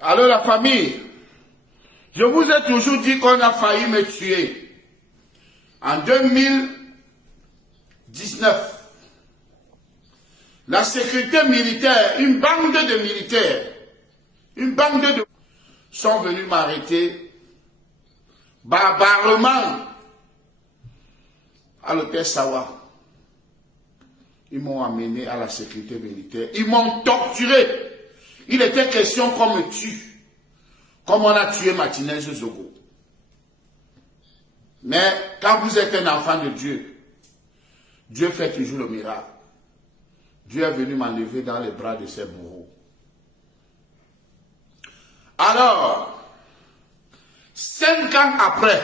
Alors la famille, je vous ai toujours dit qu'on a failli me tuer. En 2019, la sécurité militaire, une bande de militaires, sont venus m'arrêter barbarément à l'hôtel Sawa. Ils m'ont amené à la sécurité militaire. Ils m'ont torturé. Il était question qu'on me tue, comme on a tué Martinez Zogo. Mais quand vous êtes un enfant de Dieu, Dieu fait toujours le miracle. Dieu est venu m'enlever dans les bras de ses bourreaux. Alors, 5 ans après,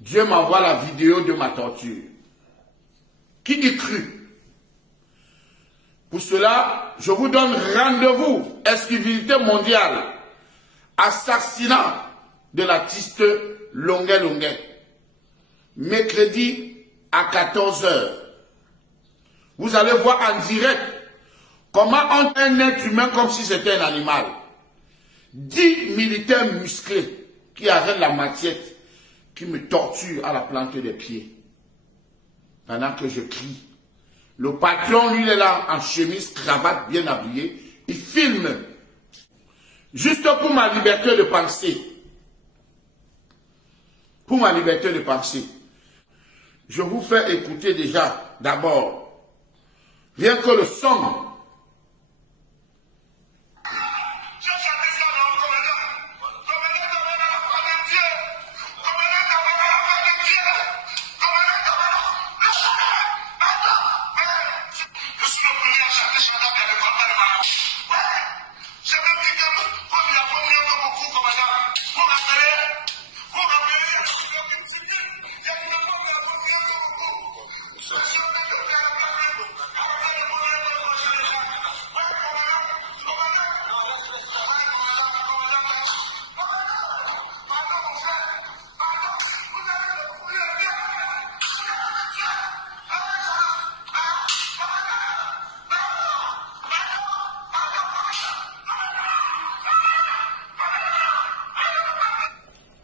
Dieu m'envoie la vidéo de ma torture. Qui y crut? Pour cela, je vous donne rendez-vous, exclusivité mondiale, assassinat de l'artiste Longuet Longuet, mercredi à 14 h. Vous allez voir en direct comment on est un être humain comme si c'était un animal. 10 militaires musclés qui arrêtent la matiette, qui me torturent à la plante des pieds. Pendant que je crie. Le patron, lui, il est là en chemise, cravate, bien habillé. Il filme. Juste pour ma liberté de penser. Pour ma liberté de penser. Je vous fais écouter déjà, d'abord, rien que le son.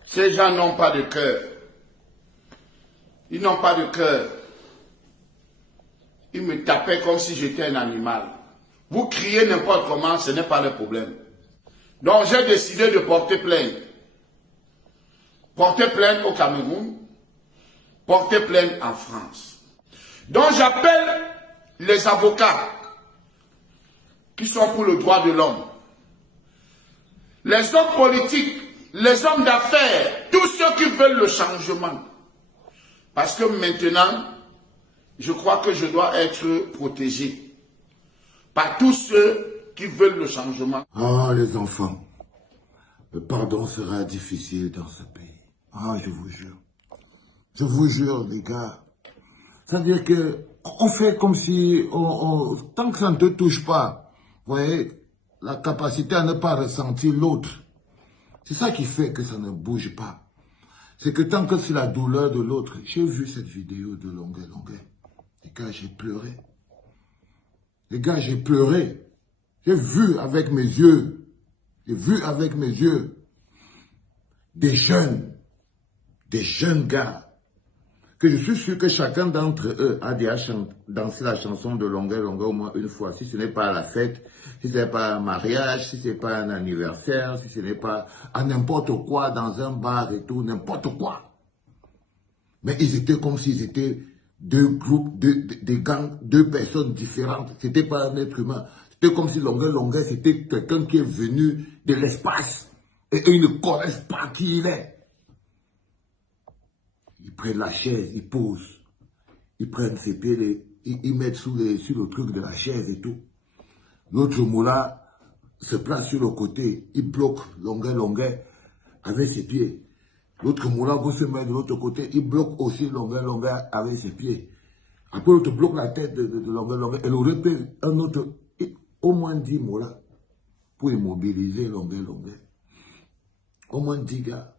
Ces gens n'ont pas de cœur. Ils n'ont pas de cœur. Ils me tapaient comme si j'étais un animal. Vous criez n'importe comment, ce n'est pas le problème. Donc j'ai décidé de porter plainte. Porter plainte au Cameroun, porter plainte en France. Donc j'appelle les avocats qui sont pour le droit de l'homme, les hommes politiques, les hommes d'affaires, tous ceux qui veulent le changement. Parce que maintenant, je crois que je dois être protégé par tous ceux qui veulent le changement. Ah, les enfants, le pardon sera difficile dans ce pays. Ah, je vous jure. Je vous jure, les gars. C'est-à-dire que on fait comme si, tant que ça ne te touche pas, vous voyez, la capacité à ne pas ressentir l'autre. C'est ça qui fait que ça ne bouge pas. C'est que tant que c'est la douleur de l'autre, j'ai vu cette vidéo de Longuet Longuet. Les gars, j'ai pleuré. Les gars, j'ai pleuré. J'ai vu avec mes yeux. J'ai vu avec mes yeux des jeunes gars, que je suis sûr que chacun d'entre eux a déjà dansé la chanson de Longuet Longuet au moins une fois. Si ce n'est pas à la fête, si ce n'est pas un mariage, si ce n'est pas un anniversaire, si ce n'est pas à n'importe quoi dans un bar et tout, n'importe quoi. Mais ils étaient comme s'ils étaient deux groupes, des gangs, deux personnes différentes. C'était pas un être humain. C'était comme si Longuet Longuet, c'était quelqu'un qui est venu de l'espace. Et eux, ils ne connaissent pas qui il est. Ils prennent la chaise, ils posent. Ils prennent ses pieds, ils mettent sur le truc de la chaise et tout. L'autre moula se place sur le côté, il bloque Longuet Longuet avec ses pieds. L'autre moula se met de l'autre côté, il bloque aussi Longuet Longuet avec ses pieds. Après, l'autre bloque la tête de Longuet Longuet. Elle aurait pris un autre, au moins 10 moula pour immobiliser Longuet Longuet. Au moins 10 gars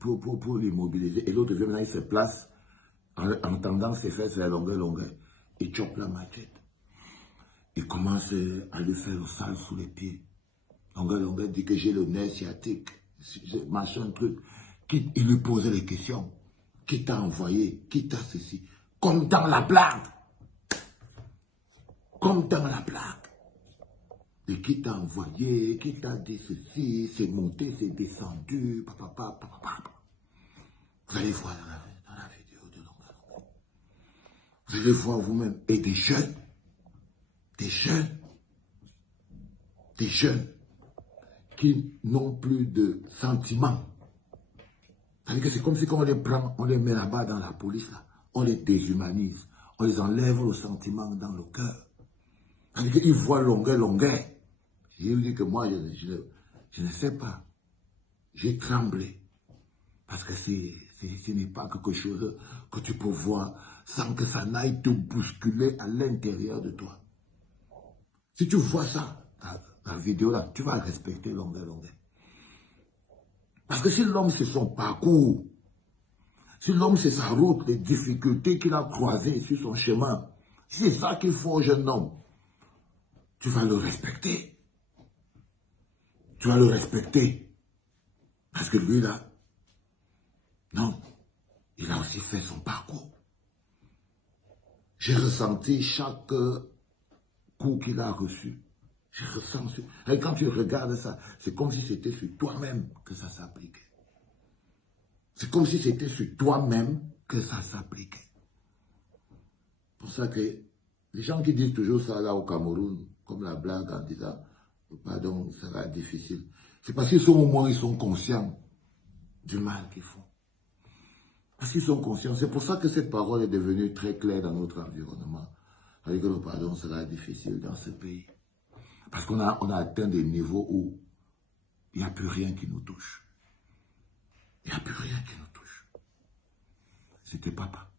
pour l'immobiliser. Et l'autre vient maintenant, il se place en tendant ses fesses vers Longuet Longuet. Il chope la machette. Il commence à lui faire le sale sous les pieds. Longueur dit que j'ai le nerf sciatique, machin truc. Il lui posait les questions. Qui t'a envoyé? Qui t'a ceci? Comme dans la blague. Comme dans la blague. Et qui t'a envoyé? Qui t'a dit ceci? C'est monté, c'est descendu. Vous allez voir dans la vidéo de Longueur. Vous allez voir vous-même. Et des jeunes qui n'ont plus de sentiments. C'est-à-dire que c'est comme si quand on les prend, on les met là-bas dans la police, là, on les déshumanise, on les enlève le sentiment dans le cœur. C'est-à-dire qu'ils voient longueur. Je vous dis que moi, je ne sais pas. J'ai tremblé. Parce que ce n'est pas quelque chose que tu peux voir sans que ça n'aille te bousculer à l'intérieur de toi. Si tu vois ça, la vidéo là, tu vas respecter longueur. Parce que si l'homme c'est son parcours, si l'homme c'est sa route, les difficultés qu'il a croisées sur son chemin, c'est ça qu'il faut au jeune homme, tu vas le respecter. Tu vas le respecter. Parce que lui là, non, il a aussi fait son parcours. J'ai ressenti chaque coup qu'il a reçu. J'ai ressenti. Et quand tu regardes ça, c'est comme si c'était sur toi-même que ça s'appliquait. C'est comme si c'était sur toi-même que ça s'appliquait. C'est pour ça que les gens qui disent toujours ça là au Cameroun, comme la blague en disant, pardon, ça va être difficile. C'est parce qu'ils sont au moins, ils sont conscients du mal qu'ils font. Parce qu'ils sont conscients. C'est pour ça que cette parole est devenue très claire dans notre environnement. C'est-à-dire que le pardon sera difficile dans ce pays. Parce qu'on a atteint des niveaux où il n'y a plus rien qui nous touche. Il n'y a plus rien qui nous touche. C'était papa.